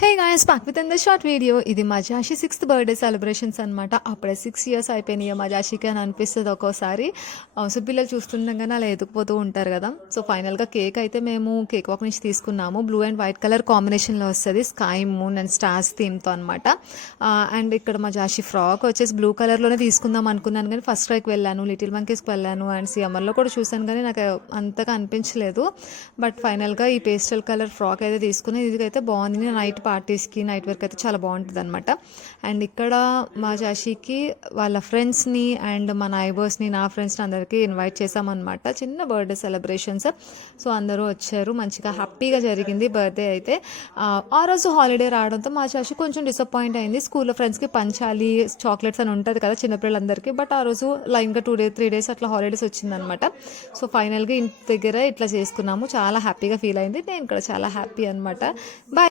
Hey guys back with in the short video. ఇది మా జాషి 6th birthday celebrations అనమాట. అప్పుడే 6 years అయిపోయినాయి మా జాషికి అని అనిపిస్తుంది ఒక్కోసారి. సో పిల్లలు చూస్తుండగానే అలా ఎదుకుపోతూ ఉంటారు కదా. సో ఫైనల్గా కేక్ అయితే మేము కేక్ వాక్ నుంచి తీసుకున్నాము. బ్లూ అండ్ వైట్ కలర్ కాంబినేషన్లో వస్తుంది, స్కై మూన్ అండ్ స్టార్స్ థీమ్తో అనమాట. అండ్ ఇక్కడ మా జాషి ఫ్రాక్ వచ్చేసి బ్లూ కలర్లోనే తీసుకుందాం అనుకున్నాను, కానీ ఫస్ట్ ట్రైకి వెళ్ళాను, లిటిల్ మంకీస్కి వెళ్ళాను అండ్ సిఎంఆర్లో కూడా చూసాను, కానీ నాకు అంతగా అనిపించలేదు. బట్ ఫైనల్గా ఈ పేస్టల్ కలర్ ఫ్రాక్ అయితే తీసుకుని, ఇదికైతే బాగుంది. నైట్ పార్టీస్కి నైట్ వర్క్ అయితే చాలా బాగుంటుంది అనమాట. అండ్ ఇక్కడ మా జాషికి వాళ్ళ ఫ్రెండ్స్ని అండ్ మా నైబర్స్ని, నా ఫ్రెండ్స్ని అందరికీ ఇన్వైట్ చేసామన్నమాట. చిన్న బర్త్డే సెలబ్రేషన్స్. సో అందరూ వచ్చారు, మంచిగా హ్యాపీగా జరిగింది బర్త్డే అయితే. ఆ రోజు హాలిడే రావడంతో మా జాషి కొంచెం డిసప్పాయింట్ అయింది. స్కూల్లో ఫ్రెండ్స్కి పంచాలి చాక్లెట్స్ అని ఉంటుంది కదా చిన్నపిల్లలందరికీ, బట్ ఆ రోజు లైన్గా 3 days అట్లా హాలిడేస్ వచ్చిందనమాట. సో ఫైనల్గా ఇంటి దగ్గర ఇట్లా చేసుకున్నాము. చాలా హ్యాపీగా ఫీల్ అయింది, నేను కూడా చాలా హ్యాపీ అనమాట. బాయ్.